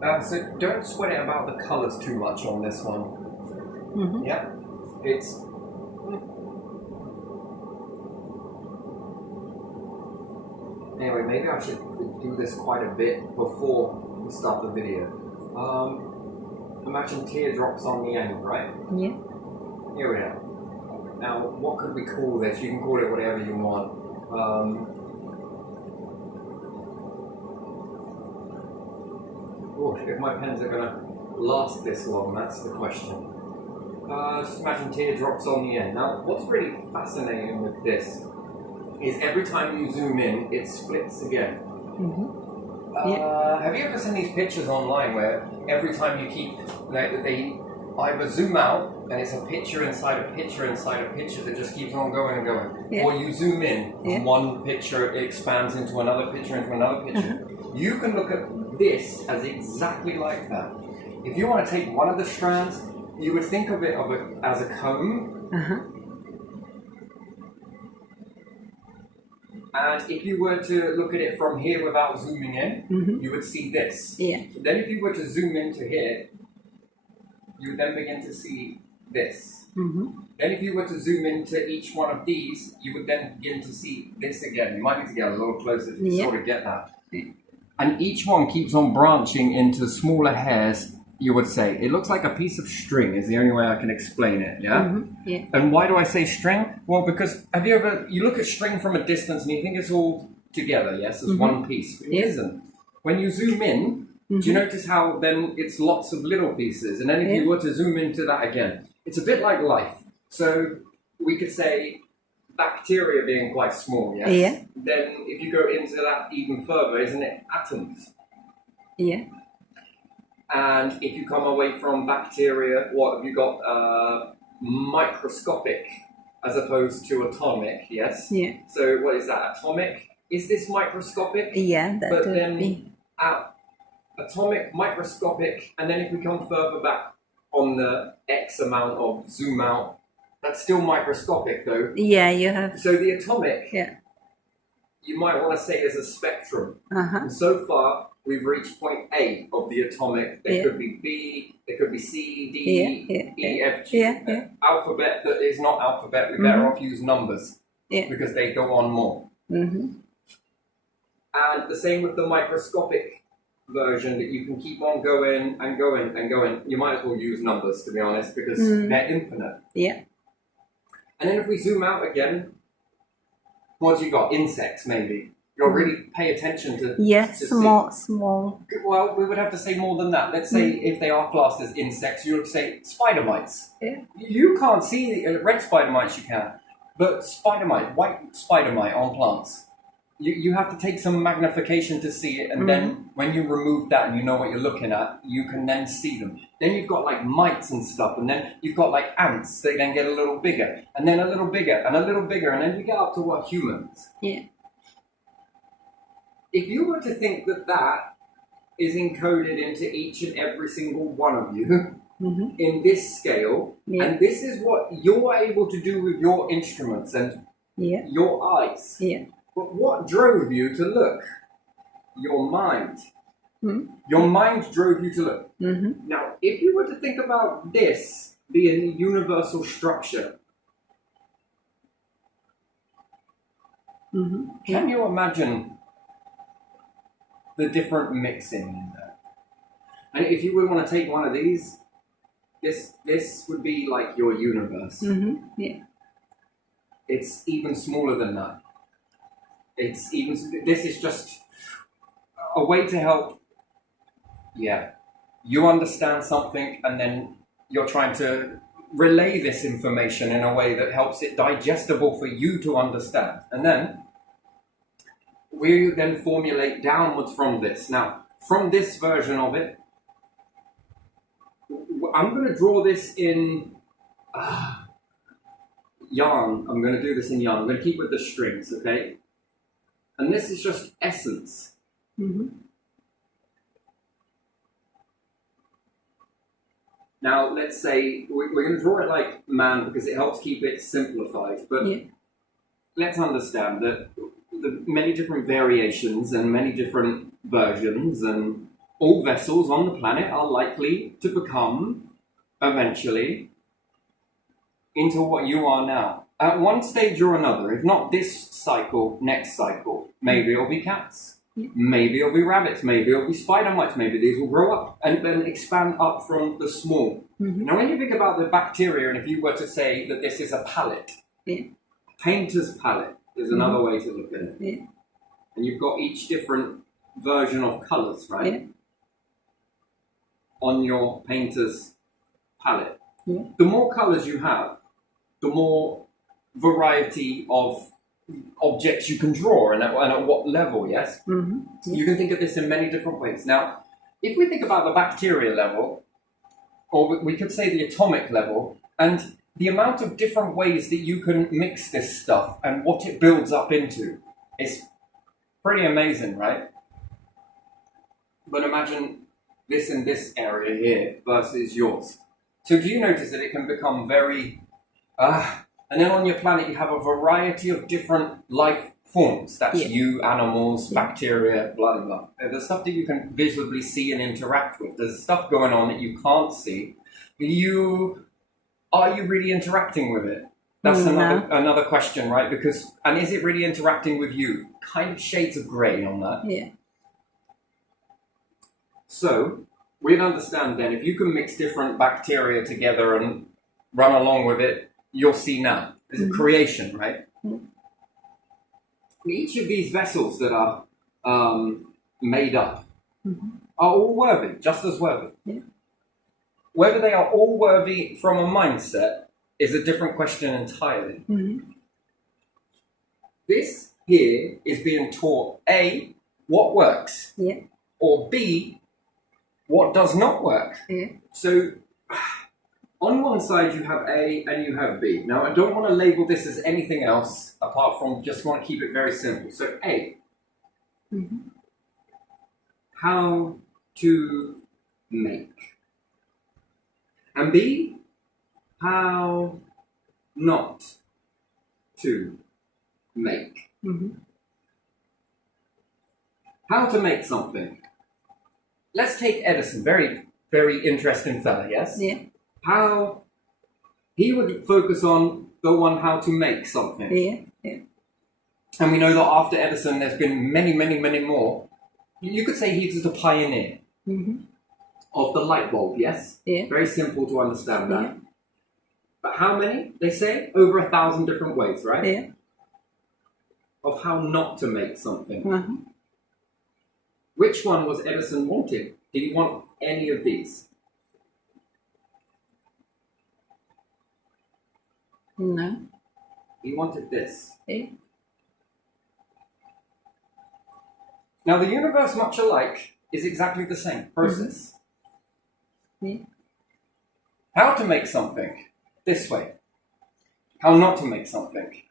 So don't sweat it about the colours too much on this one. Mm-hmm. Yeah, it's... Anyway, maybe I should do this quite a bit before we start the video. Imagine teardrops on the end, right? Yeah. Here we are. Now, what could we call this? You can call it whatever you want. If my pens are gonna last this long, that's the question. Just imagine teardrops on the end. Now, what's really fascinating with this is every time you zoom in, it splits again. Mm-hmm. Have you ever seen these pictures online where every time you keep, they either zoom out and it's a picture inside a picture inside a picture that just keeps on going and going, Yeah. or you zoom in, Yeah. one picture expands into another picture into another picture. You can look at this as exactly like that. If you want to take one of the strands, you would think of it as a comb. Uh-huh. And if you were to look at it from here without zooming in, Mm-hmm. you would see this. Yeah. Then if you were to zoom into here, you would then begin to see this. Mm-hmm. Then if you were to zoom into each one of these, you would then begin to see this again. You might need to get a little closer to Yeah. sort of get that. And each one keeps on branching into smaller hairs, you would say. It looks like a piece of string is the only way I can explain it, yeah? Mm-hmm. Yeah. And why do I say string? Well, because you look at string from a distance and you think it's all together, yes, as one piece. It Yeah. isn't. When you zoom in, do you notice how then it's lots of little pieces? And then if you were to zoom into that again, it's a bit like life. So we could say bacteria being quite small, yes? Yeah. Then if you go into that even further, isn't it atoms? Yeah. And if you come away from bacteria, what have you got? Microscopic as opposed to atomic, yes? Yeah. So what is that? Atomic? Is this microscopic? Yeah. That But would then be. Atomic, microscopic, and then if we come further back on the X amount of zoom out, that's still microscopic though. Yeah. You have. So the atomic, Yeah. you might want to say is a spectrum. Uh-huh. And so far, we've reached point A of the atomic. There Yeah. could be B, there could be C, D, Yeah, E, F, G. Yeah. Yeah. Alphabet that is not alphabet, we're better off use numbers Yeah. because they go on more. Mm-hmm. And the same with the microscopic version that you can keep on going and going and going. You might as well use numbers, to be honest, because they're infinite. Yeah. And then if we zoom out again, what do you got? Insects, maybe. You'll really pay attention to. Yes. to Small. see. Small. Well, we would have to say more than that. Let's say if they are classed as insects, you would say spider mites. Yeah. You can't see red spider mites, you can, but spider mite, white spider mite on plants. You have to take some magnification to see it, and then when you remove that and you know what you're looking at, you can then see them. Then you've got like mites and stuff, and then you've got like ants that then get a little bigger, and then a little bigger, and a little bigger, and then you get up to what, humans. Yeah. If you were to think that that is encoded into each and every single one of you in this scale, Yeah. and this is what you're able to do with your instruments and Yeah. your eyes. Yeah. But what drove you to look? Your mind. Mm-hmm. Your mind drove you to look. Mm-hmm. Now, if you were to think about this being the universal structure, can you imagine the different mixing in there? And if you would want to take one of these, this would be like your universe. Yeah. It's even smaller than that. This is just a way to help. Yeah, you understand something, and then you're trying to relay this information in a way that helps it digestible for you to understand, and then we then formulate downwards from this. Now, from this version of it, I'm going to draw this in yarn. I'm going to do this in yarn. I'm going to keep with the strings, okay? And this is just essence. Now, let's say we're going to draw it like man because it helps keep it simplified. But let's understand that the many different variations and many different versions and all vessels on the planet are likely to become, eventually, into what you are now. At one stage or another, if not this cycle, next cycle, maybe it'll be cats. Maybe it'll be rabbits, maybe it'll be spider mites, maybe these will grow up and then expand up from the small. Now, when you think about the bacteria, and if you were to say that this is a palette, painter's palette is another way to look at it. And you've got each different version of colours, right? On your painter's palette. The more colours you have, the more variety of objects you can draw and at what level, yes? You can think of this in many different ways. Now, if we think about the bacteria level, or we could say the atomic level, and the amount of different ways that you can mix this stuff and what it builds up into is pretty amazing, right? But imagine this in this area here versus yours. So do you notice that it can become very... and then on your planet, you have a variety of different life forms. That's you, animals, bacteria, blah, blah, blah. There's stuff that you can visibly see and interact with. There's stuff going on that you can't see. Are you really interacting with it? That's another question, right? And is it really interacting with you? Kind of shades of grey on that. So, we'd understand then, if you can mix different bacteria together and run along with it, you'll see now. It's a creation, right? Each of these vessels that are made up are all worthy, just as worthy. Whether they are all worthy from a mindset is a different question entirely. This here is being taught A, what works, or B, what does not work. So, on one side you have A and you have B. Now, I don't want to label this as anything else apart from just want to keep it very simple. So, A, how to make. And B, how not to make. How to make something. Let's take Edison, very, very interesting fella, yes? How he would focus on the one how to make something. And we know that after Edison, there's been many, many, many more. You could say he was the pioneer of the light bulb, yes? Very simple to understand that. But how many? They say over 1,000 different ways, right? Of how not to make something. Which one was Edison wanting? Did he want any of these? No. He wanted this. Now, the universe, much alike, is exactly the same process. How to make something this way. How not to make something.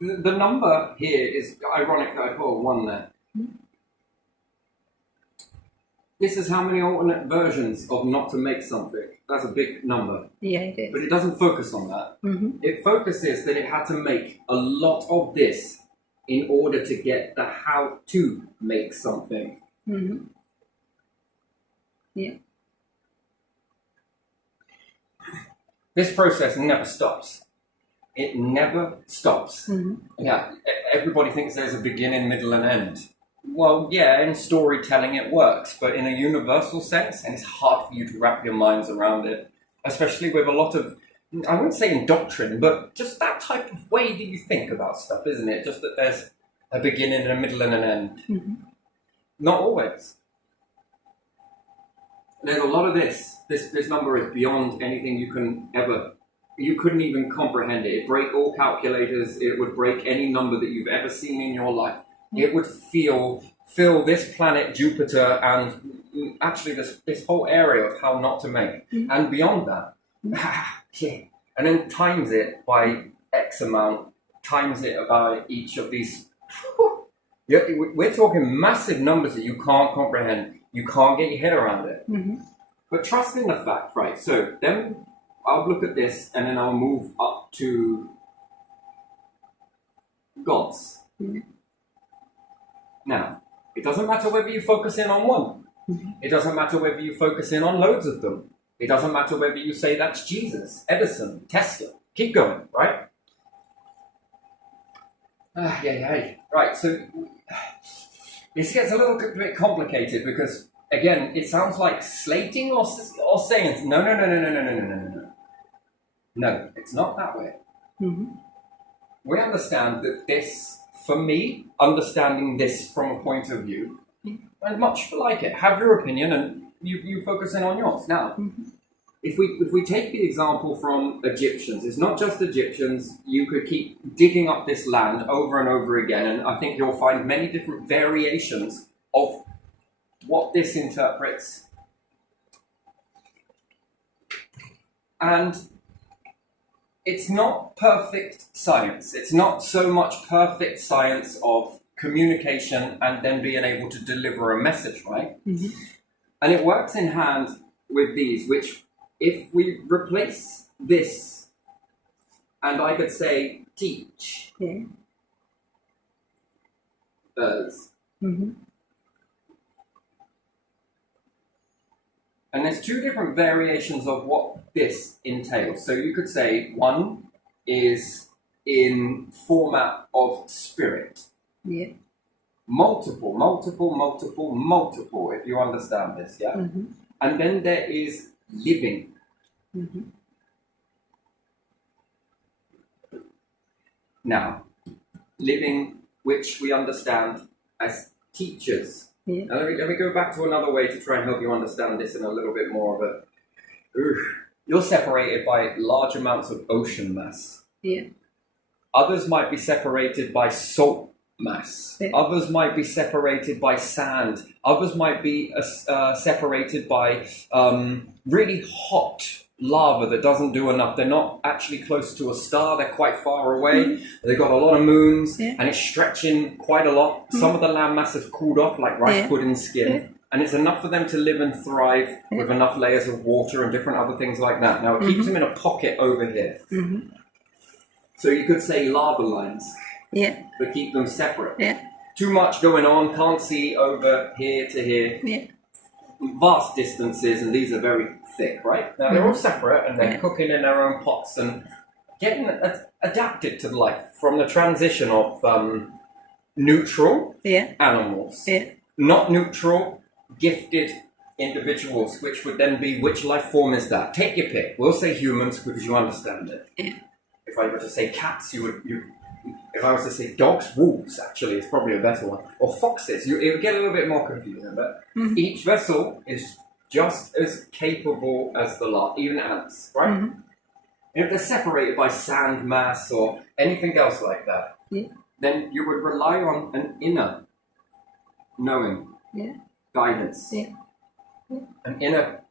The number here is ironic that I put a 1 there. This is how many alternate versions of not to make something. That's a big number. It is. But it doesn't focus on that. It focuses that it had to make a lot of this in order to get the how to make something. This process never stops. It never stops. Everybody thinks there's a beginning, middle, and end. Well, yeah, in storytelling it works, but in a universal sense, and it's hard for you to wrap your minds around it, especially with a lot of, I wouldn't say in doctrine, but just that type of way that you think about stuff, isn't it? Just that there's a beginning, a middle, and an end. Not always. There's a lot of this. This number is beyond anything you couldn't even comprehend it. It'd break all calculators. It would break any number that you've ever seen in your life. It would fill this planet Jupiter and actually this whole area of how not to make. And beyond that, and then times it by X amount, times it by each of these. We're talking massive numbers that you can't comprehend. You can't get your head around it. But trust in the fact, right? So then I'll look at this and then I'll move up to gods. Now, It doesn't matter whether you focus in on one. It doesn't matter whether you focus in on loads of them. It doesn't matter whether you say that's Jesus, Edison, Tesla. Keep going, right? Right, so this gets a little bit complicated because, again, it sounds like slating or saying, no. No, it's not that way. We understand that this, for me, understanding this from a point of view, and much like it, have your opinion and you focus in on yours. Now, if we take the example from Egyptians, it's not just Egyptians. You could keep digging up this land over and over again, and I think you'll find many different variations of what this interprets. And it's not perfect science. It's not so much perfect science of communication and then being able to deliver a message, right? And it works in hand with these, which if we replace this and I could say teach as, and there's two different variations of what this entails. So you could say one is in format of spirit. Multiple, if you understand this, yeah? And then there is living. Now, living, which we understand as teachers. Now, let me go back to another way to try and help you understand this in a little bit more of a... You're separated by large amounts of ocean mass. Others might be separated by salt mass. Others might be separated by sand. Others might be separated by really hot lava that doesn't do enough. They're not actually close to a star. They're quite far away. They've got a lot of moons and it's stretching quite a lot. Some of the land mass has cooled off like rice pudding skin. And it's enough for them to live and thrive with enough layers of water and different other things like that. Now, it keeps them in a pocket over here. So you could say lava lines. But keep them separate. Too much going on, can't see over here to here. Vast distances, and these are very thick, right? Now they're all separate and they're cooking in their own pots and getting adapted to life from the transition of neutral animals, not neutral, gifted individuals, which would then be, which life form is that? Take your pick. We'll say humans because you understand it. If I were to say cats, if I was to say dogs, wolves actually is probably a better one, or foxes, it would get a little bit more confusing, but each vessel is just as capable as the last, even ants, right? If they're separated by sand mass or anything else like that, then you would rely on an inner knowing, guidance, an inner,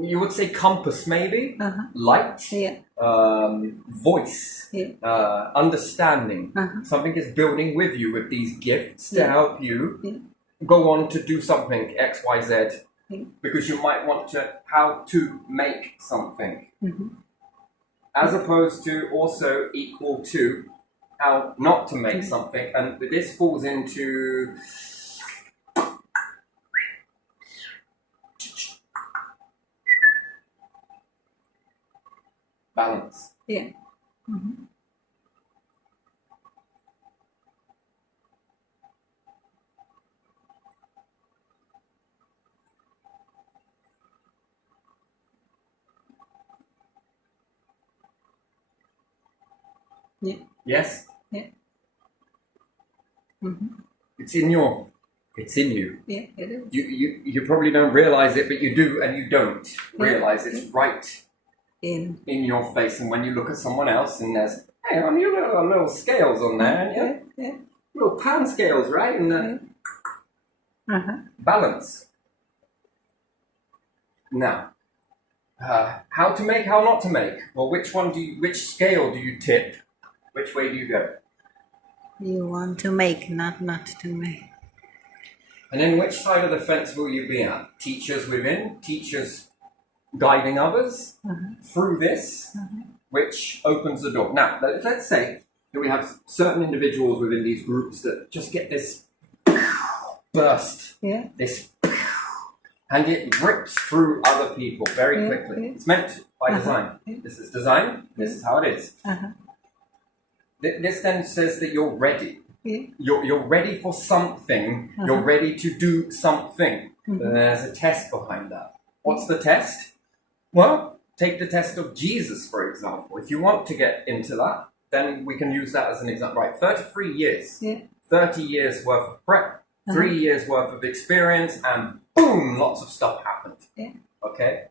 you would say compass maybe, light, voice, understanding. Something is building with you with these gifts to help you go on to do something X, Y, Z, because you might want to how to make something, as opposed to also equal to how not to make something. And this falls into balance. Yes? It's in you. It's it is. You probably don't realize it, but you do, and you don't realize it's right in your face. And when you look at someone else and there's, hey, I mean, you got little scales on there, and little pound scales, right? And balance. Now, how to make, how not to make? Well, which scale do you tip? Which way do you go? You want to make, not to make. And then which side of the fence will you be at? Teachers within, teachers guiding others through this, which opens the door. Now, let's say that we have certain individuals within these groups that just get this burst. Yeah. This, and it rips through other people very quickly. It's meant to, by design. This is design. This is how it is. This then says that you're ready. Yeah. You're ready for something. You're ready to do something. There's a test behind that. What's the test? Well, take the test of Jesus, for example. If you want to get into that, then we can use that as an example. Right, 33 years. Yeah. 30 years worth of prep, 3 years worth of experience, and boom, lots of stuff happened. Yeah. Okay?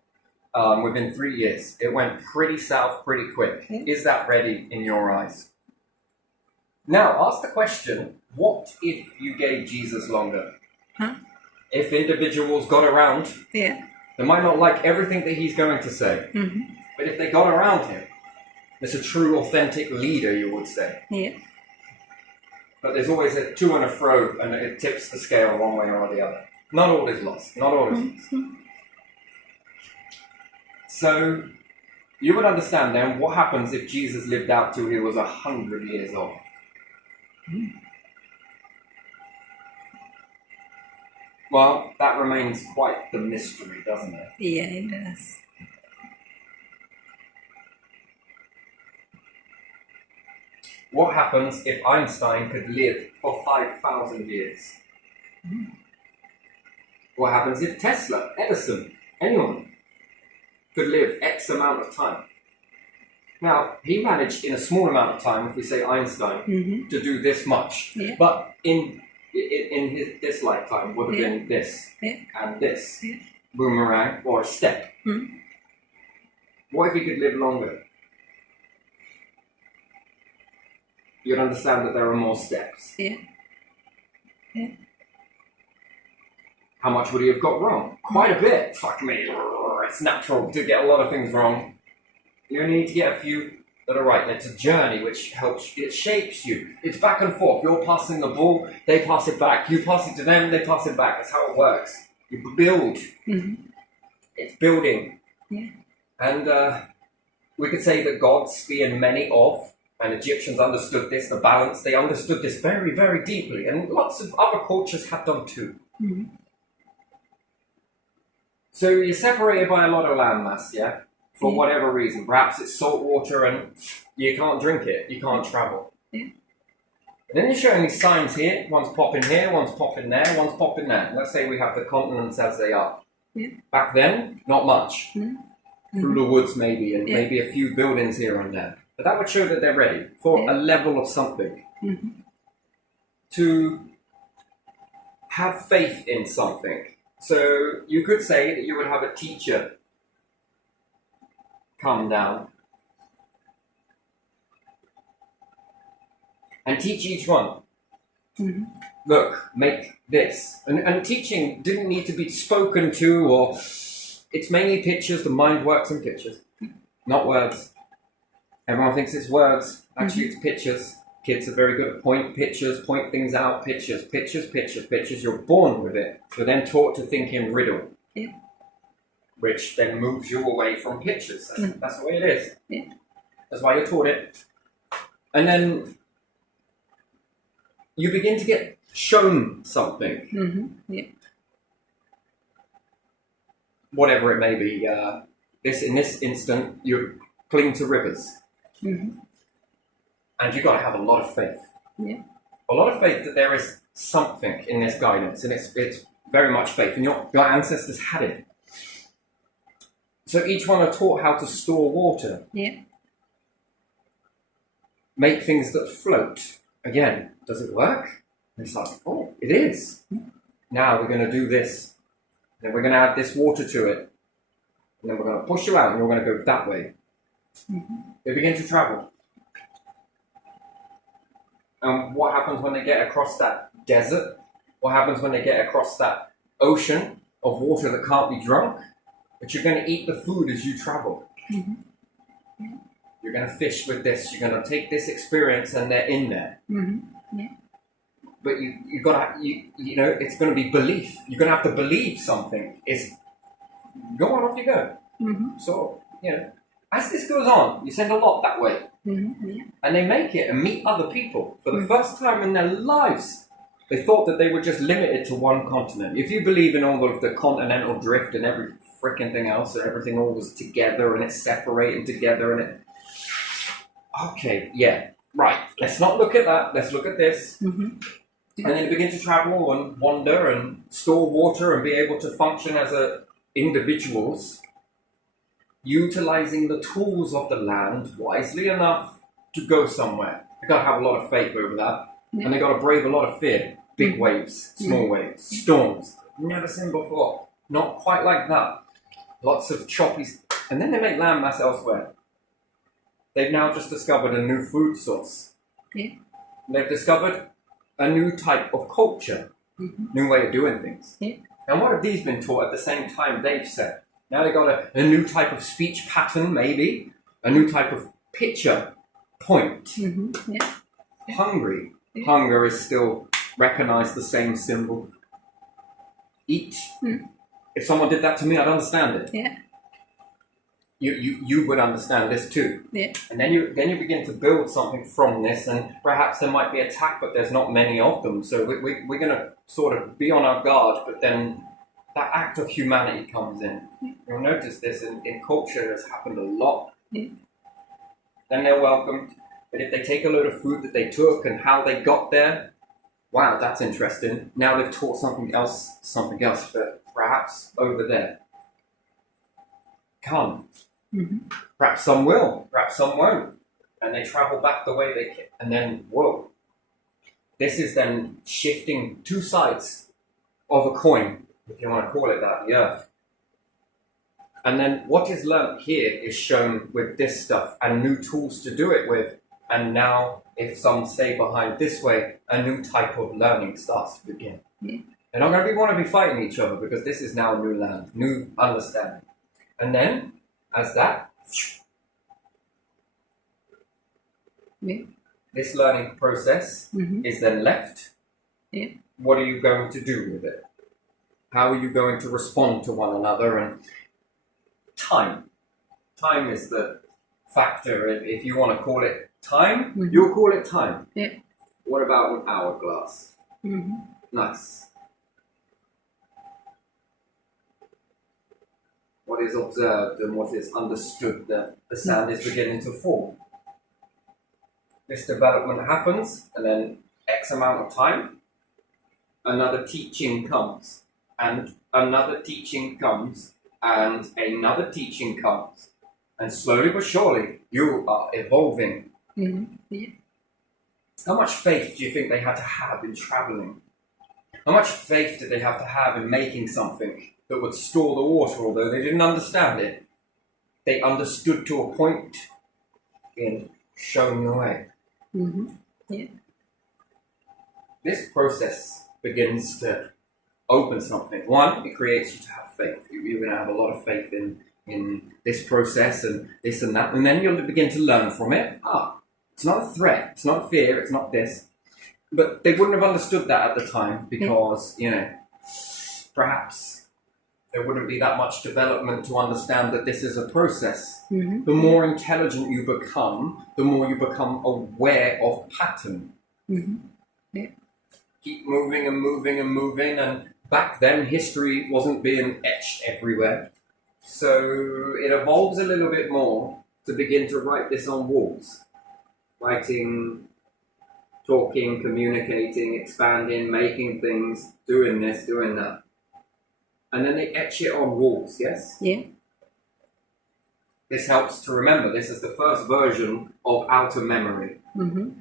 Within 3 years. It went pretty south pretty quick. Yeah. Is that ready in your eyes? Now, ask the question, what if you gave Jesus longer? Huh? If individuals got around, Yeah. they might not like everything that he's going to say. But if they got around him, it's a true, authentic leader, you would say. Yeah. But there's always a to and a fro, and it tips the scale one way or the other. Not all is lost. Not all is lost. So, you would understand then what happens if Jesus lived out till he was 100 years old. Well, that remains quite the mystery, doesn't it? Yeah, it does. What happens if Einstein could live for 5,000 years? What happens if Tesla, Edison, anyone could live X amount of time? Now, he managed in a small amount of time, if we say Einstein, to do this much. Yeah. But in this lifetime would have been this and this. Boomerang or a step. What if he could live longer? You'd understand that there are more steps. Yeah. Yeah. How much would he have got wrong? Quite a bit. Fuck me. It's natural to get a lot of things wrong. You only need to get a few that are right. And it's a journey which helps, it shapes you. It's back and forth. You're passing the ball, they pass it back. You pass it to them, they pass it back. That's how it works. You build. It's building. Yeah. And we could say that gods, being many of, and Egyptians understood this, the balance, they understood this very, very deeply. And lots of other cultures have done too. So you're separated by a lot of landmass, yeah? For whatever reason. Perhaps it's salt water and you can't drink it, you can't travel. And then you're showing these signs here, one's popping here, one's popping there, one's popping there. Let's say we have the continents as they are. Back then, not much. Through the woods maybe, and maybe a few buildings here and there. But that would show that they're ready for a level of something. To have faith in something. So you could say that you would have a teacher come down and teach each one. Look, make this. And teaching didn't need to be spoken to, or it's mainly pictures. The mind works in pictures, not words. Everyone thinks it's words. Actually, it's pictures. Kids are very good at point pictures, point things out, pictures, pictures, pictures, pictures. You're born with it. You're then taught to think in riddle, which then moves you away from pictures. That's the way it is. That's why you're taught it. And then you begin to get shown something. Whatever it may be. In this instant, you cling to rivers. And you've got to have a lot of faith. A lot of faith that there is something in this guidance, and it's very much faith, and your ancestors had it. So each one are taught how to store water. Make things that float. Again, does it work? And it's like, oh, it is. Now we're going to do this. Then we're going to add this water to it. And then we're going to push you out, and you're going to go that way. They begin to travel. And what happens when they get across that desert? What happens when they get across that ocean of water that can't be drunk? But you're going to eat the food as you travel. You're going to fish with this. You're going to take this experience, and they're in there. But you got to, you know, it's going to be belief. You're going to have to believe something. It's go on, off you go. So, you know, as this goes on, you send a lot that way. And they make it and meet other people for the first time in their lives. They thought that they were just limited to one continent. If you believe in all of the continental drift and every freaking thing else, and everything all was together and it's separating together and it... Okay, yeah, right. Let's not look at that. Let's look at this. Mm-hmm. And then begin to travel and wander and store water and be able to function as individuals, utilizing the tools of the land wisely enough to go somewhere. They got to have a lot of faith over that. Yeah. And they got to brave a lot of fear. Big waves, small waves, storms. Never seen before. Not quite like that. Lots of choppy... And then they make landmass elsewhere. They've now just discovered a new food source. Yeah. They've discovered a new type of culture. Mm-hmm. New way of doing things. Yeah. And what have these been taught at the same time they've said? Now they've got a new type of speech pattern, maybe. A new type of picture. Point. Mm-hmm. Yeah. Hungry. Yeah. Hunger is still recognized the same symbol. Eat. Mm. If someone did that to me, I'd understand it. Yeah. You would understand this too. Yeah. And then you begin to build something from this, and perhaps there might be attack, but there's not many of them. So we're going to sort of be on our guard, but then that act of humanity comes in. Yeah. You'll notice this in culture has happened a lot. Yeah. Then they're welcomed. But if they take a load of food that they took and how they got there, wow, that's interesting. Now they've taught something else, but perhaps over there. Come. Mm-hmm. Perhaps some will, perhaps some won't. And they travel back the way they came. And then, whoa. This is then shifting two sides of a coin, if you want to call it that, the earth. And then what is learnt here is shown with this stuff and new tools to do it with. And now, if some stay behind this way, a new type of learning starts to begin. Yeah. They're not going to want to be fighting each other because this is now new land, new understanding. And then, as that, Yeah. this learning process Mm-hmm. is then left. Yeah. What are you going to do with it? How are you going to respond to one another? And time. Time is the factor. If you want to call it time, Mhm. you'll call it time. Yeah. What about an hourglass? Mm-hmm. Nice. What is observed and what is understood, the sand is beginning to form. This development happens, and then X amount of time, another teaching comes, and another teaching comes, and another teaching comes. And slowly but surely, you are evolving. Mm-hmm. Yeah. How much faith do you think they had to have in traveling? How much faith did they have to have in making something that would store the water, although they didn't understand it? They understood to a point in showing the way. Mm-hmm. Yeah. This process begins to open something. One, it creates you to have faith. You're going to have a lot of faith in this process and this and that, and then you'll begin to learn from it. It's not a threat, it's not fear, it's not this. But they wouldn't have understood that at the time because, perhaps there wouldn't be that much development to understand that this is a process. Mm-hmm. The more intelligent you become, the more you become aware of pattern. Mm-hmm. Yeah. Keep moving and moving and moving, and back then history wasn't being etched everywhere. So it evolves a little bit more to begin to write this on walls. Writing, talking, communicating, expanding, making things, doing this, doing that. And then they etch it on walls, yes? Yeah. This helps to remember. This is the first version of outer memory. Mm-hmm.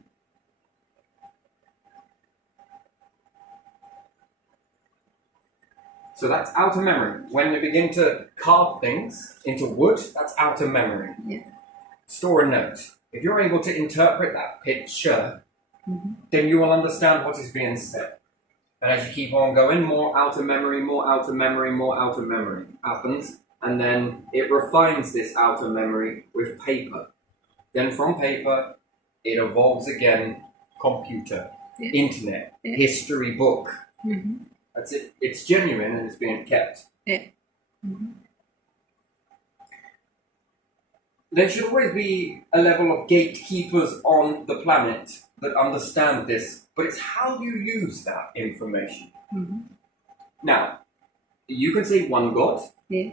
So that's outer memory. When you begin to carve things into wood, that's outer memory. Yeah. Store a note. If you're able to interpret that picture, Mm-hmm. then you will understand what is being said. And as you keep on going, more outer memory, more outer memory, more outer memory happens. And then it refines this outer memory with paper. Then from paper, it evolves again, computer, Yeah. internet, Yeah. history book. Mm-hmm. That's it. It's genuine and it's being kept. Yeah. Mm-hmm. There should always be a level of gatekeepers on the planet. that understand this, but it's how you use that information. Mm-hmm. Now, you can say one God, Yeah.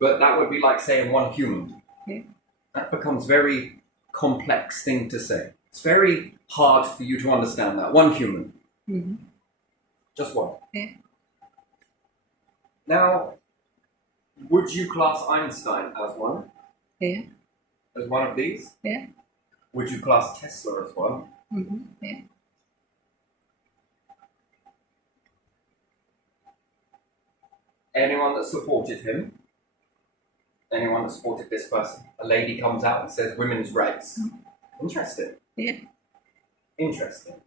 but that would be like saying one human. Yeah. That becomes very complex thing to say. It's very hard for you to understand that. One human. Mm-hmm. Just one. Yeah. Now, would you class Einstein as one? Yeah. As one of these? Yeah. Would you class Tesla as one? Mm-hmm. Yeah. Anyone that supported him? Anyone that supported this person? A lady comes out and says women's rights. Interesting. Yeah. Interesting.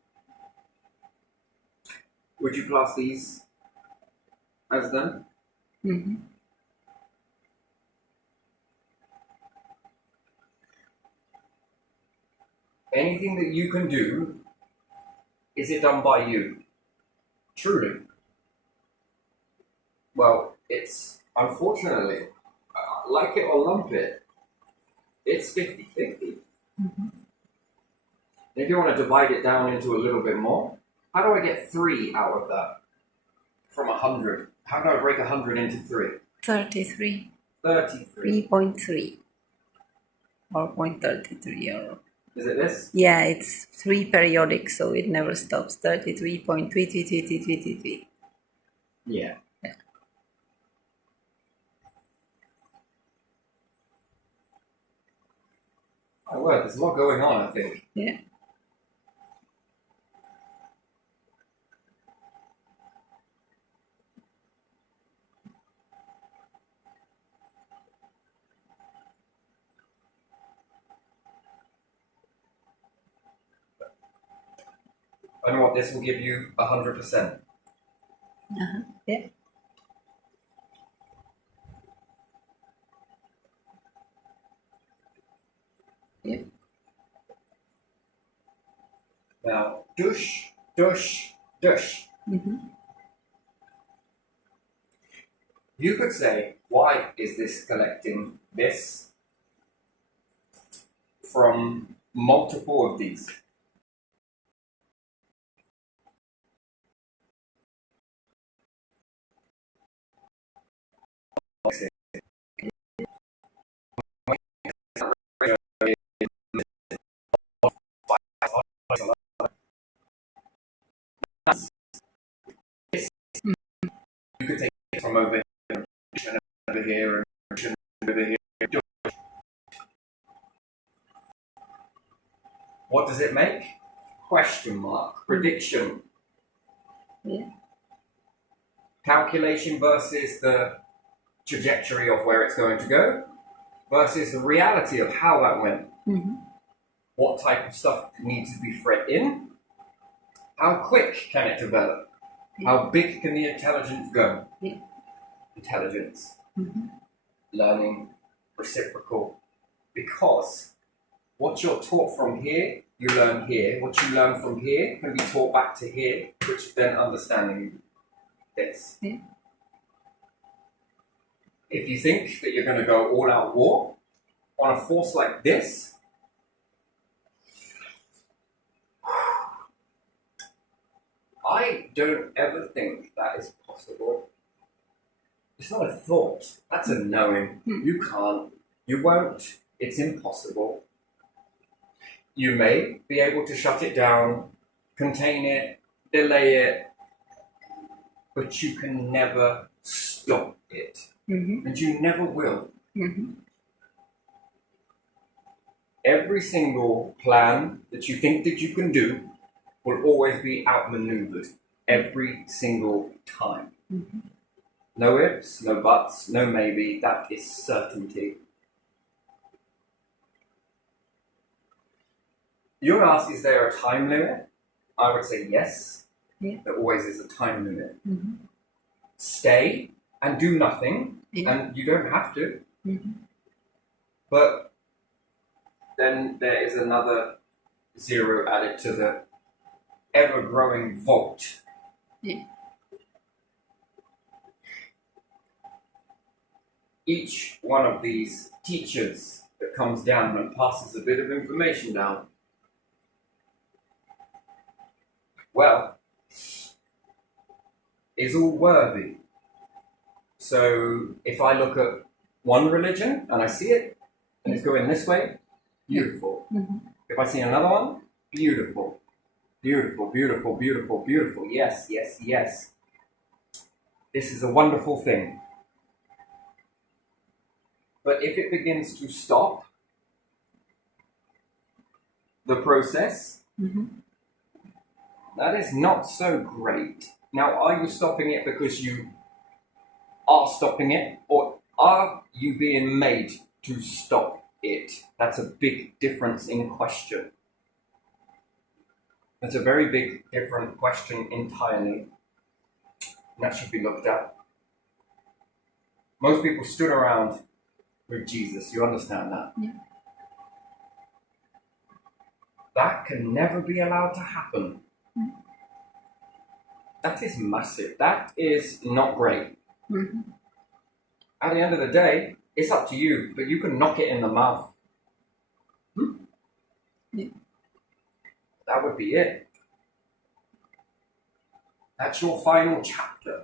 Would you class these as them? Mm-hmm. Anything that you can do, is it done by you? Truly. Well, it's unfortunately, like it or lump it, it's 50-50. Mm-hmm. If you want to divide it down into a little bit more, how do I get 3 out of that? From 100. How do I break 100 into 3? 33. 33. 3.3 or 0.33 or Is it this? yeah, it's 3 periodic, so it never stops. 33.3333333. Yeah. Yeah. My word, there's a lot going on, I think. Yeah. I know what this will give you 100%. Uh-huh. Yeah. Yeah. Now, douche, douche, douche. Mm-hmm. You could say, why is this collecting this from multiple of these? You could take it from over here, and over here, and over here. What does it make? Question mark. Prediction. Yeah. Calculation versus the trajectory of where it's going to go versus the reality of how that went. Mm-hmm. What type of stuff needs to be fed in? How quick can it develop? Yeah. How big can the intelligence go? Yeah. Intelligence, Mm-hmm. learning, reciprocal. Because what you're taught from here, you learn here. What you learn from here can be taught back to here, which is then understanding this. Yeah. If you think that you're going to go all out war on a force like this, I don't ever think that is possible. It's not a thought, that's a knowing. You can't, you won't, it's impossible. You may be able to shut it down, contain it, delay it, but you can never stop it. Mm-hmm. And you never will. Mm-hmm. Every single plan that you think that you can do will always be outmaneuvered. Every single time. Mm-hmm. No ifs, no buts, no maybe. That is certainty. You would ask, is there a time limit? I would say yes. Yeah. There always is a time limit. Mm-hmm. Stay and do nothing, Yeah. and you don't have to. Mm-hmm. But then there is another zero added to the ever-growing vault. Yeah. Each one of these teachers that comes down and passes a bit of information down well, is all worthy. So if I look at one religion and I see it and it's going this way, beautiful. Mm-hmm. If I see another one, beautiful. Beautiful, beautiful, beautiful, beautiful. Yes, yes, yes. This is a wonderful thing. But if it begins to stop the process, Mm-hmm. that is not so great. Now, are you stopping it because you are stopping it, or are you being made to stop it? That's a big difference in question. That's a very big different question entirely. And that should be looked at. Most people stood around with Jesus, you understand that? Yeah. That can never be allowed to happen. Mm. That is massive. That is not great. Mm-hmm. At the end of the day, it's up to you, but you can knock it in the mouth. Yeah. That would be it. That's your final chapter.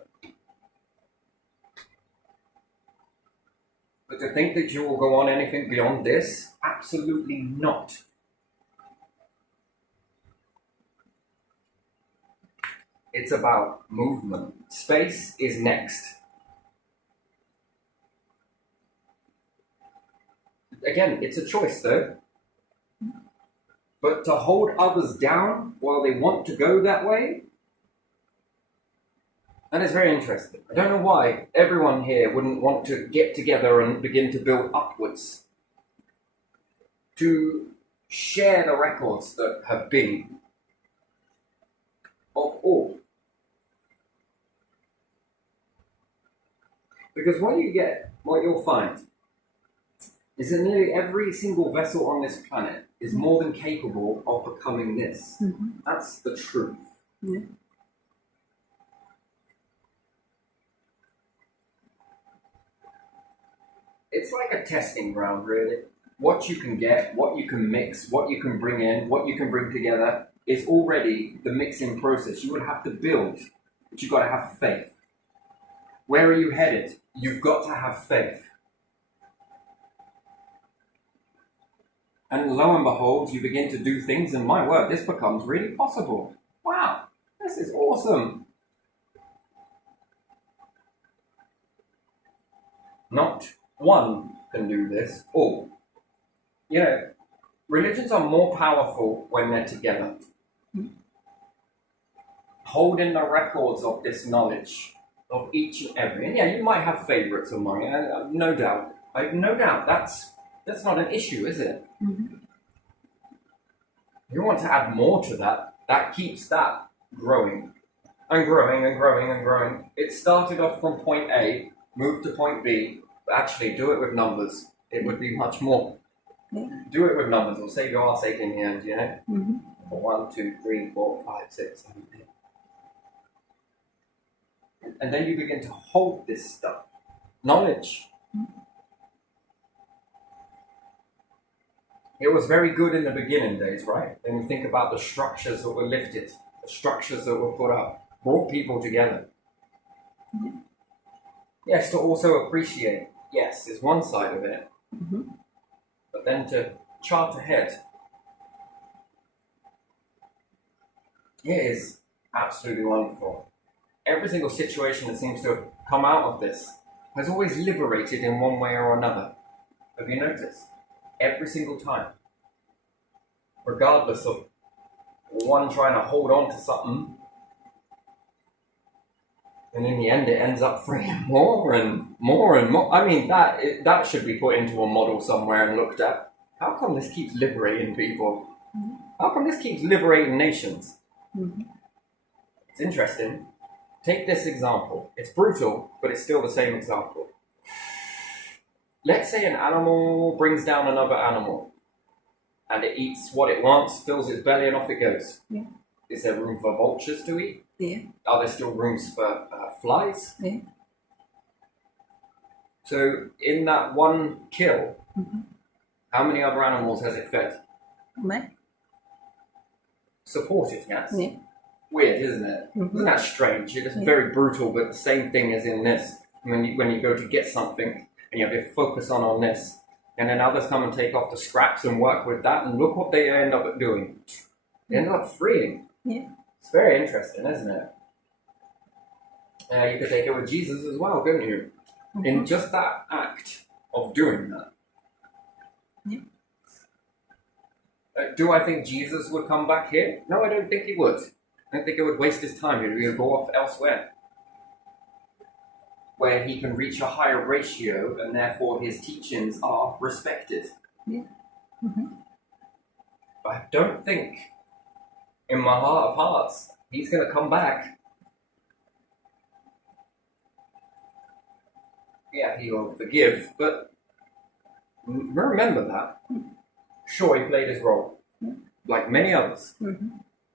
But to think that you will go on anything beyond this, absolutely not. It's about movement. Space is next. Again, it's a choice though. But to hold others down while they want to go that way, that is very interesting. I don't know why everyone here wouldn't want to get together and begin to build upwards. To share the records that have been of all. Because what you'll find is that nearly every single vessel on this planet is more than capable of becoming this. Mm-hmm. That's the truth. Yeah. It's like a testing ground, really. What you can get, what you can mix, what you can bring in, what you can bring together is already the mixing process. You would have to build, but you've got to have faith. Where are you headed? You've got to have faith. And lo and behold, you begin to do things, and my word, this becomes really possible. Wow, this is awesome. Not one can do this, all. You know, religions are more powerful when they're together. Holding the records of this knowledge of each and every. And yeah, you might have favorites among it, no doubt. I have no doubt. That's not an issue, is it? Mm-hmm. You want to add more to that. That keeps that growing and growing and growing and growing. It started off from point A, moved to point B, but actually do it with numbers. It would be much more. Yeah. Do it with numbers. It'll save your heartache in the end, you know? Mm-hmm. 1, 2, 3, 4, 5, 6, 7, 8. And then you begin to hold this stuff. Knowledge. It was very good in the beginning days, right? When you think about the structures that were lifted, the structures that were put up, brought people together. Mm-hmm. Yes, to also appreciate, yes, is one side of it. Mm-hmm. But then to chart ahead, it is absolutely wonderful. Every single situation that seems to have come out of this has always liberated in one way or another. Have you noticed? Every single time. Regardless of one trying to hold on to something, and in the end it ends up freeing more and more and more. I mean, that should be put into a model somewhere and looked at. How come this keeps liberating people? Mm-hmm. How come this keeps liberating nations? Mm-hmm. It's interesting. Take this example. It's brutal, but it's still the same example. Let's say an animal brings down another animal and it eats what it wants, fills its belly, and off it goes. Yeah. Is there room for vultures to eat? Yeah. Are there still rooms for flies? Yeah. So in that one kill, Mm-hmm. how many other animals has it fed? Right. Supported, yes. Yeah. weird, isn't it? Isn't that strange? It's very brutal, but the same thing as in this. When you go to get something and you have to focus on this, and then others come and take off the scraps and work with that, and look what they end up doing. They end up freeing. Yeah. It's very interesting, isn't it? You could take it with Jesus as well, couldn't you? In just that act of doing that. Yeah. Do I think Jesus would come back here? No, I don't think he would. I don't think he would waste his time here. He would go off elsewhere, where he can reach a higher ratio and therefore his teachings are respected. Yeah. I don't think, in my heart of hearts, he's going to come back. Yeah, he will forgive, but remember that. Sure, he played his role, like many others.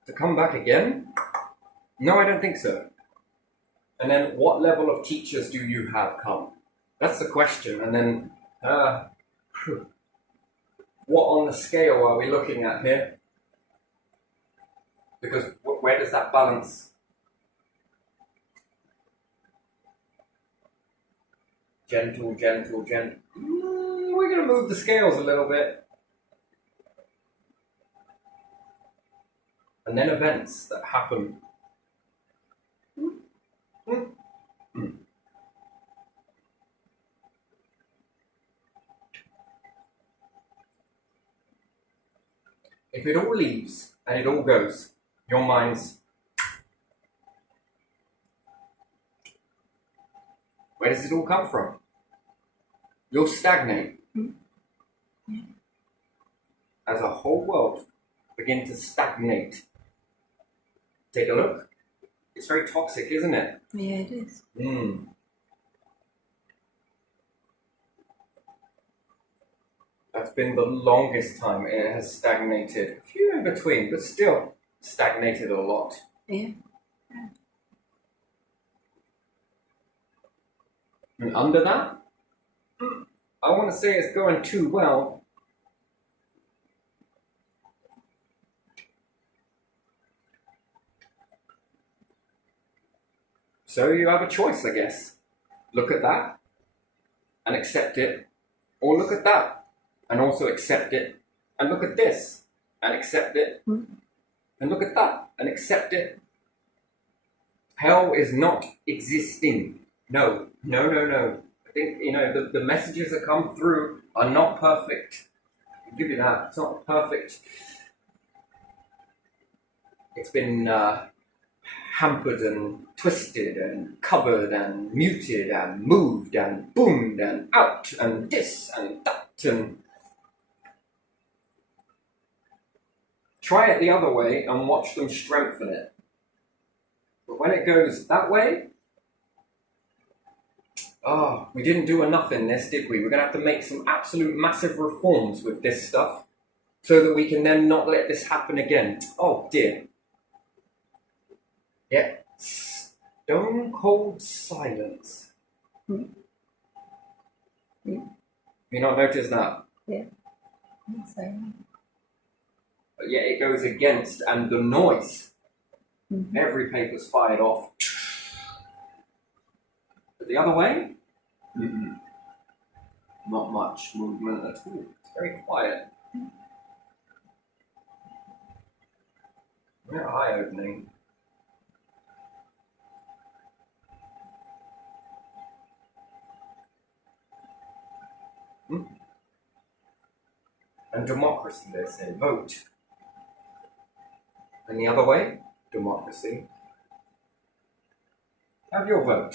To come back again? No, I don't think so. And then what level of teachers do you have come? That's the question. And then, what on the scale are we looking at here? Because where does that balance? Gentle, gentle, gentle. We're going to move the scales a little bit. And then events that happen. If it all leaves and it all goes, your mind's, where does it all come from? You'll stagnate. As a whole world begin to stagnate. Take a look. It's very toxic, isn't it? Yeah, it is. That's been the longest time it has stagnated. A few in between, but still stagnated a lot. Yeah. And under that, I want to say it's going too well. So you have a choice, I guess. Look at that and accept it, or look at that and also accept it, and look at this and accept it, and look at that and accept it. Hell is not existing. No. I think, the messages that come through are not perfect. I'll give you that. It's not perfect. It's been hampered and twisted and covered and muted and moved and boomed and out and this and that, and try it the other way and watch them strengthen it. But when it goes that way, we didn't do enough in this, did we? We're going to have to make some absolute massive reforms with this stuff so that we can then not let this happen again. Oh dear. Yeah. Stone cold silence. You not noticed that? Yeah. But yeah, it goes against, and the noise. Every paper's fired off. But the other way? Not much movement at all. It's very quiet. Very eye-opening. And democracy, they say, vote. And the other way, democracy. Have your vote.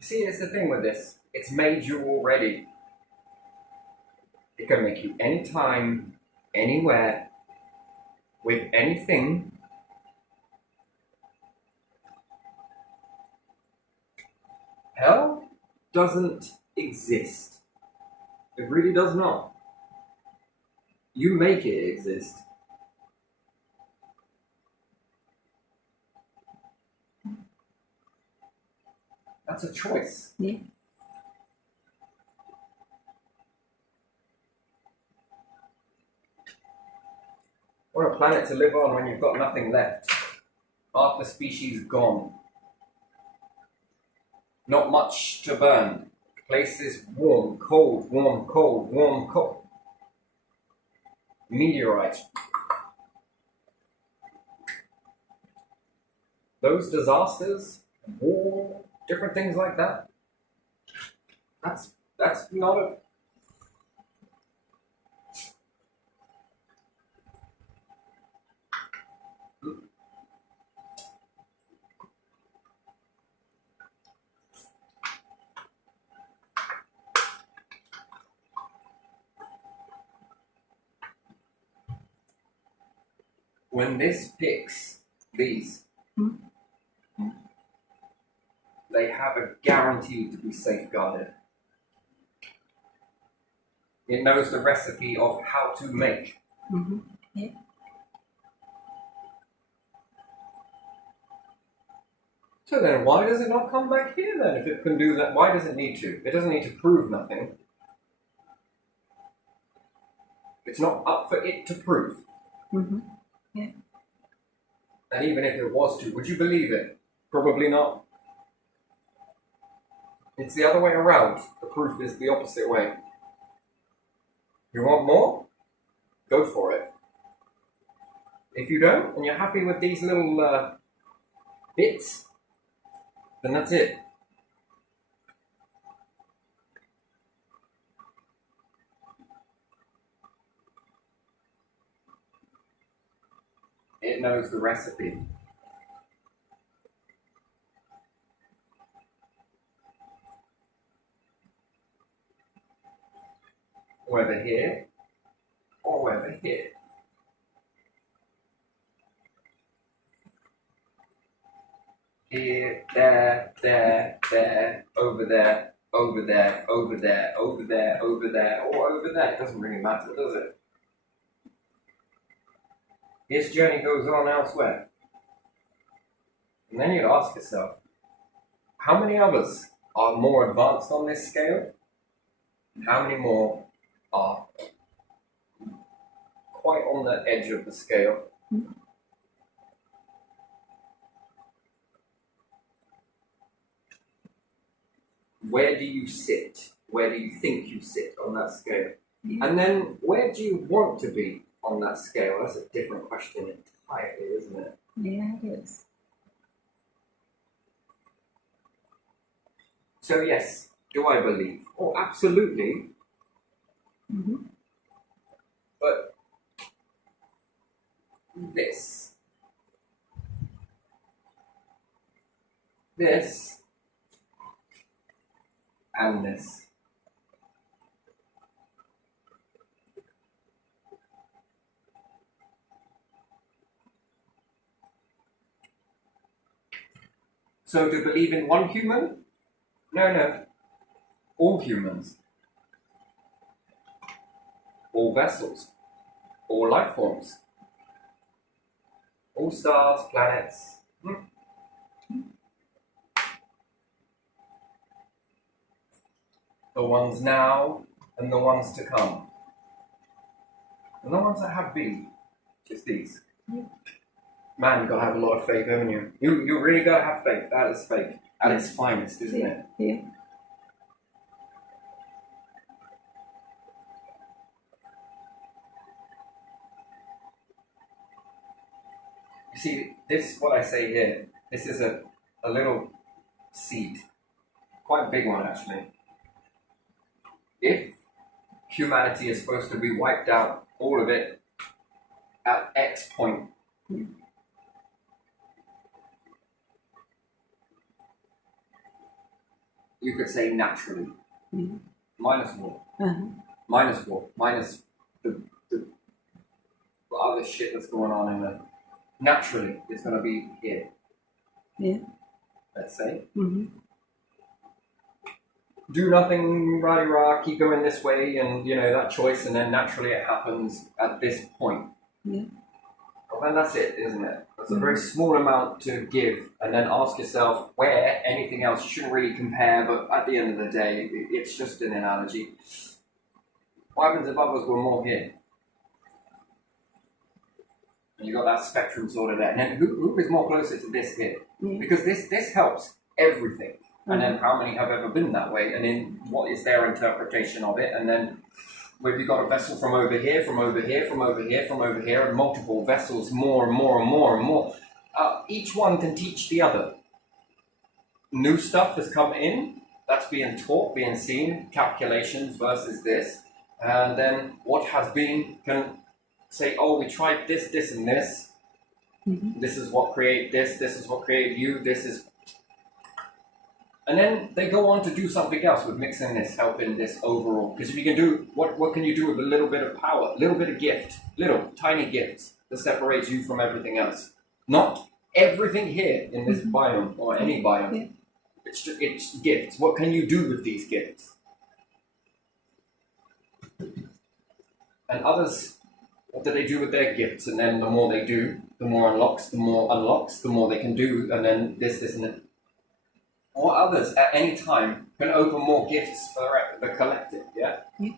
You see, it's the thing with this. It's made you already. It can make you anytime, anywhere, with anything. Hell doesn't exist. It really does not. You make it exist. That's a choice. What a planet to live on when you've got nothing left. Half the species gone. Not much to burn. Place is warm, cold, warm, cold, warm, cold. Meteorite. Those disasters, war, different things like that. That's not a... When this picks these, they have a guarantee to be safeguarded. It knows the recipe of how to make. Yeah. So then why does it not come back here then? If it can do that, why does it need to? It doesn't need to prove nothing. It's not up for it to prove. Yeah. And even if it was to, would you believe it? Probably not. It's the other way around. The proof is the opposite way. You want more? Go for it. If you don't, and you're happy with these little bits, then that's it. It knows the recipe. Whether here or whether here. Here, there, over there, over there, over there, over there, over there, or over there. It doesn't really matter, does it? His journey goes on elsewhere. And then you'd ask yourself, how many others are more advanced on this scale? And how many more are quite on the edge of the scale? Where do you sit? Where do you think you sit on that scale? Yeah. And then where do you want to be on that scale? That's a different question entirely, isn't it? Yeah, it is. So yes, do I believe? Oh, absolutely. But this, and this. So to believe in one human? No. All humans. All vessels. All life forms. All stars, planets. The ones now and the ones to come. And the ones that have been. Just these. Man, you've got to have a lot of faith, haven't you? You really got to have faith. That is faith at its finest, isn't it? Yeah. You see, this, what I say here, this is a little seed. Quite a big one, actually. If humanity is supposed to be wiped out, all of it, at X point, you could say naturally. Minus what? Minus what? Minus the other shit that's going on in the... Naturally, it's going to be here. Yeah. Let's say. Do nothing, rah-rah, keep going this way, and, that choice, and then naturally it happens at this point. Yeah. Well, then that's it, isn't it? That's a very small amount to give, and then ask yourself where anything else. You shouldn't really compare, but at the end of the day, it's just an analogy. What happens if others were more here? And you got that spectrum sort of there. And then who is more closer to this here? Yeah. Because this helps everything. And then how many have ever been that way? And then what is their interpretation of it? And then where you've got a vessel from over here, from over here, from over here, from over here, and multiple vessels, more and more and more and more. Each one can teach the other. New stuff has come in, that's being taught, being seen, calculations versus this. And then what has been can say, oh, we tried this, this, and this. Mm-hmm. This is what created this is what created you, this is... And then they go on to do something else with mixing this, helping this overall. Because if you can do, what can you do with a little bit of power, a little bit of gift, little tiny gifts that separates you from everything else? Not everything here in this biome or any biome. Yeah. It's gifts. What can you do with these gifts? And others, what do they do with their gifts? And then the more they do, the more unlocks, the more they can do, and then this, and that. Or others at any time can open more gifts for the collective, yeah? Yeah.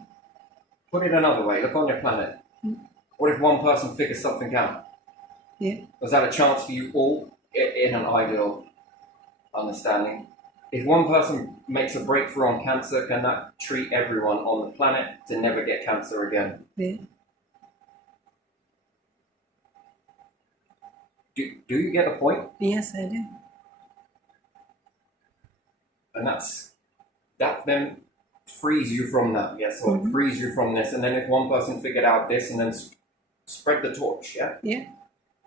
Put it another way, look on your planet. What if one person figures something out? Yeah. Was that a chance for you all in an ideal understanding? If one person makes a breakthrough on cancer, can that treat everyone on the planet to never get cancer again? Yeah. Do you get the point? Yes, I do. And that then frees you from that, yes, or it frees you from this. And then if one person figured out this and then spread the torch, yeah? Yeah.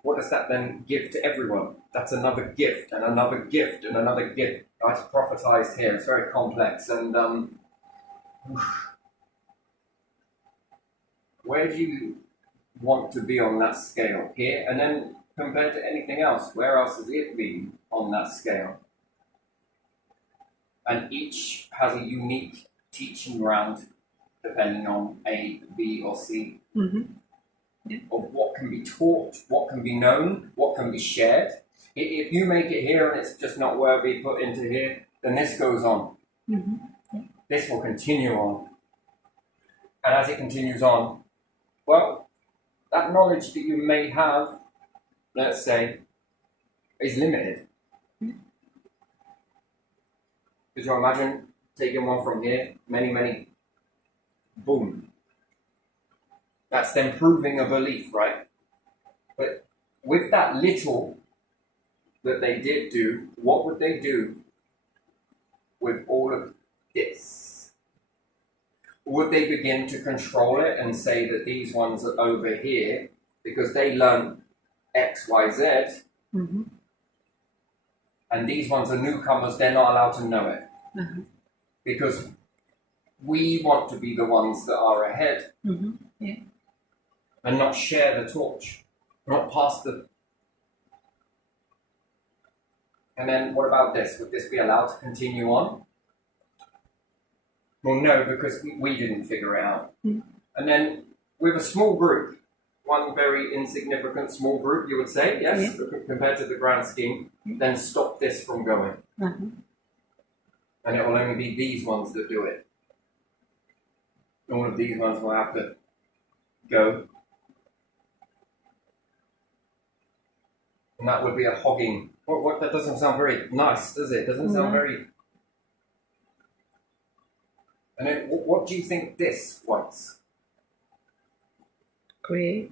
What does that then give to everyone? That's another gift and another gift and another gift. It's prophetized here. It's very complex. And where do you want to be on that scale? Here, and then compared to anything else, where else has it been on that scale? And each has a unique teaching round depending on A, B, or C. Mm-hmm. Yeah. Of what can be taught, what can be known, what can be shared. If you make it here and it's just not worthy put into here, then this goes on. Mm-hmm. Yeah. This will continue on. And as it continues on, well, that knowledge that you may have, let's say, is limited. Could you imagine taking one from here, many, boom. That's then proving a belief, right? But with that little that they did do, what would they do with all of this? Would they begin to control it and say that these ones are over here because they learn X, Y, Z, Mm-hmm. and these ones are newcomers, they're not allowed to know it? Uh-huh. Because we want to be the ones that are ahead. Mm-hmm. Yeah. And not share the torch, not pass the... And then what about this? Would this be allowed to continue on? Well, no, because we didn't figure it out. Mm. And then with a small group, one very insignificant small group, you would say, yes, compared to the grand scheme, then stop this from going. Uh-huh. And it will only be these ones that do it. All of these ones will have to go. And that would be a hogging. What that doesn't sound very nice, does it? Doesn't sound very... And then what do you think this wants? Create.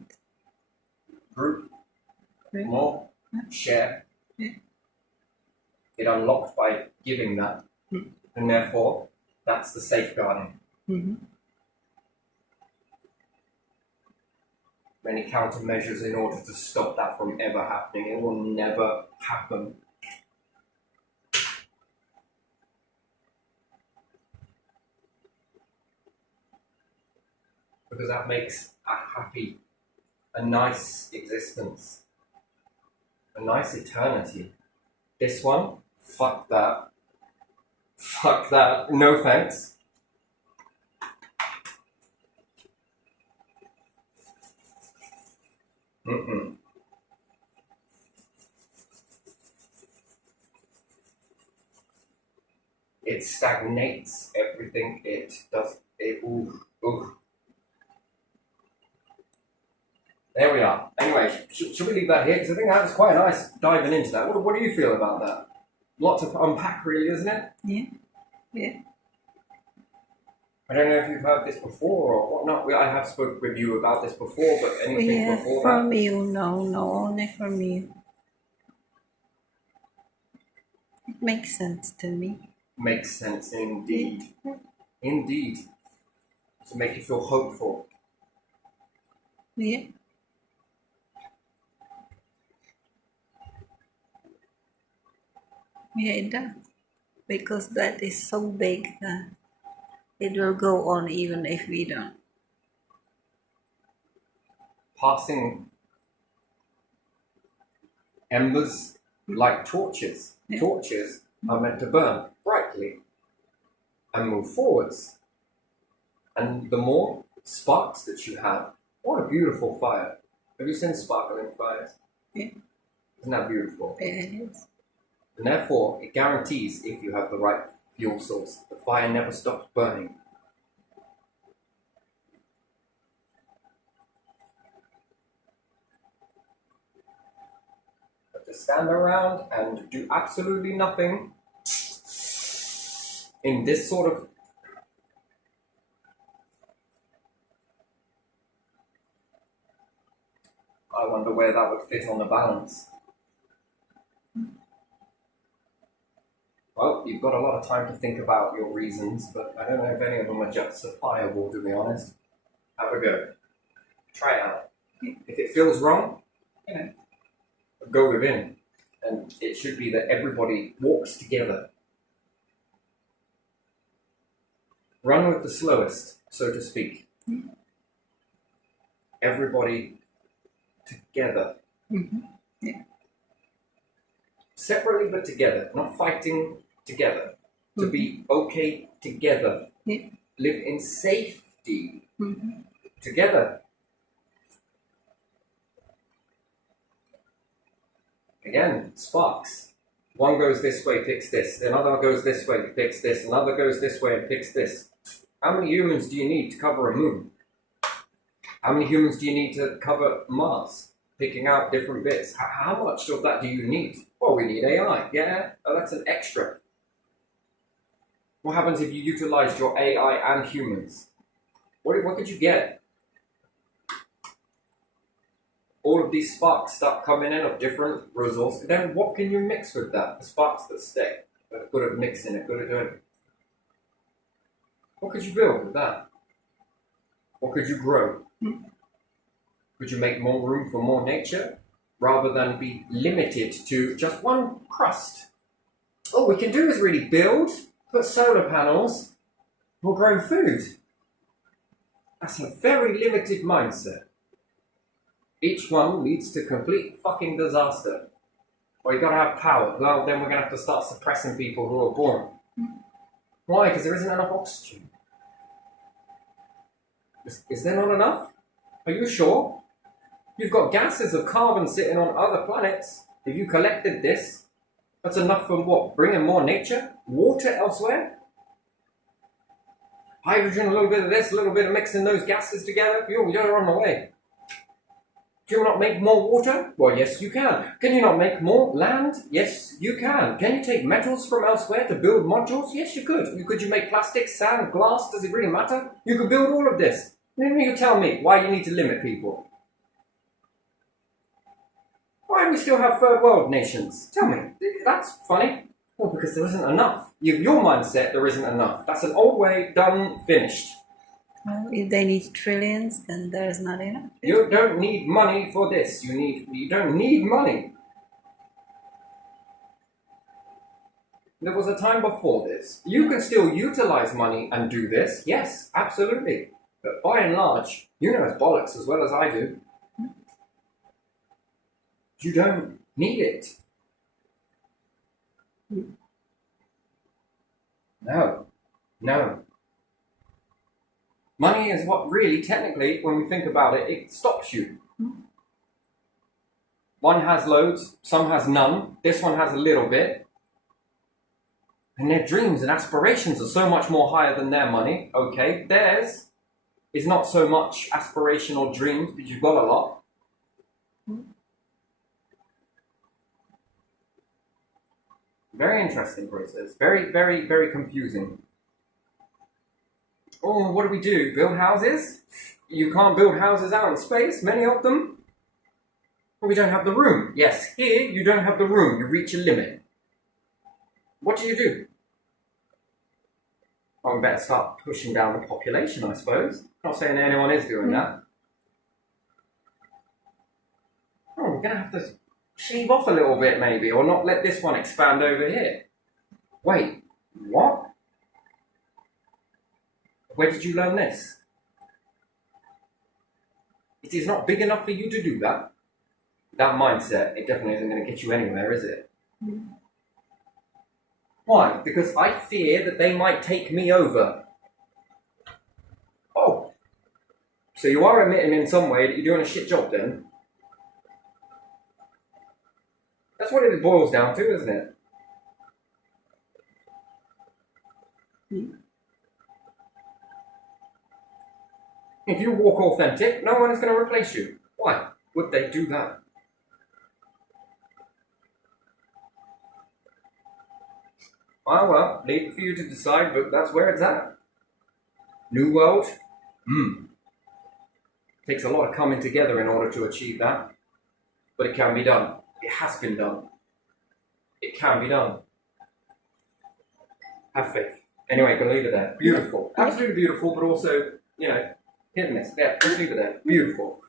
Group? Create. More? Yeah. Share? Yeah. It unlocked by giving that. Mm. And therefore, that's the safeguarding. Mm-hmm. Many countermeasures in order to stop that from ever happening. It will never happen. Because that makes a happy, a nice existence, a nice eternity. This one, fuck that. Fuck that. No thanks. Mm-mm. It stagnates everything it does. Ooh. There we are. Anyway, should we leave that here? Because I think that was quite nice diving into that. What do you feel about that? Lots to unpack, really, isn't it? Yeah. Yeah. I don't know if you've heard this before or whatnot. I have spoken with you about this before, but anything Yeah, before from that? you, no, only from you. It makes sense to me. Makes sense indeed. Yeah. Indeed. To make you feel hopeful. Yeah. Yeah, it does. Because that is so big that it will go on even if we don't. Passing embers like torches. Yeah. Torches are meant to burn brightly and move forwards. And the more sparks that you have, what a beautiful fire. Have you seen sparkling fires? Yeah. Isn't that beautiful? Yeah, it is. And therefore, it guarantees if you have the right fuel source, the fire never stops burning. But to stand around and do absolutely nothing in this sort of I wonder where that would fit on the balance. Well, you've got a lot of time to think about your reasons, but I don't know if any of them are justifiable, to be honest. Have a go. Try it out. If it feels wrong, go within. And it should be that everybody walks together. Run with the slowest, so to speak. Everybody together. Mm-hmm. Yeah. Separately but together, not fighting together. To be okay together. Yeah. Live in safety Mm-hmm. together. Again, sparks. One goes this way, picks this. Another goes this way, picks this. Another goes this way and picks this. How many humans do you need to cover a moon? How many humans do you need to cover Mars? Picking out different bits. How much of that do you need? Well, we need AI. Yeah, that's an extra. What happens if you utilized your AI and humans? What could you get? All of these sparks start coming in of different resources. Then what can you mix with that? The sparks that stay, that are good at mixing it, good at doing it. What could you build with that? What could you grow? Could you make more room for more nature rather than be limited to just one crust? All we can do is really build, put solar panels, we're growing food. That's a very limited mindset. Each one leads to complete fucking disaster. Or you gotta have power. Well, then we're gonna have to start suppressing people who are born. Why? Because there isn't enough oxygen. Is there not enough? Are you sure? You've got gases of carbon sitting on other planets. If you collected this, that's enough for what? Bringing more nature? Water elsewhere? Hydrogen, a little bit of this, a little bit of mixing those gases together. You're on the way. Do you not make more water? Well, yes, you can. Can you not make more land? Yes, you can. Can you take metals from elsewhere to build modules? Yes, you could. Could you make plastic, sand, glass? Does it really matter? You could build all of this. Then you tell me why you need to limit people. Why do we still have third world nations? Tell me. That's funny. Well, because there isn't enough. Your mindset, there isn't enough. That's an old way, done, finished. Well, if they need trillions, then there's not enough. You don't need money for this. You don't need money. There was a time before this. You can still utilize money and do this. Yes, absolutely. But by and large, you know it's bollocks as well as I do. You don't need it. No. Money is what really, technically, when we think about it, it stops you. One has loads, some has none. This one has a little bit. And their dreams and aspirations are so much more higher than their money. Okay, theirs is not so much aspirational dreams, but you've got a lot. Very interesting process. Very, very, very confusing. Oh, what do we do? Build houses? You can't build houses out in space, many of them. Well, we don't have the room. Yes, here you don't have the room. You reach a limit. What do you do? Well, we better start pushing down the population, I suppose. Not saying anyone is doing that. Oh, we're going to have to shave off a little bit, maybe, or not let this one expand over here. Wait, what? Where did you learn this? It is not big enough for you to do that. That mindset, it definitely isn't going to get you anywhere, is it? Mm. Why? Because I fear that they might take me over. Oh. So you are admitting in some way that you're doing a shit job then? That's what it boils down to, isn't it? Mm. If you walk authentic, no one is going to replace you. Why would they do that? Well, leave it for you to decide, but that's where it's at. New world? Takes a lot of coming together in order to achieve that. But it can be done. It has been done. It can be done. Have faith. Anyway, can leave it there. Beautiful. Absolutely beautiful, but also, hit and miss. Yeah, just leave it there. Beautiful.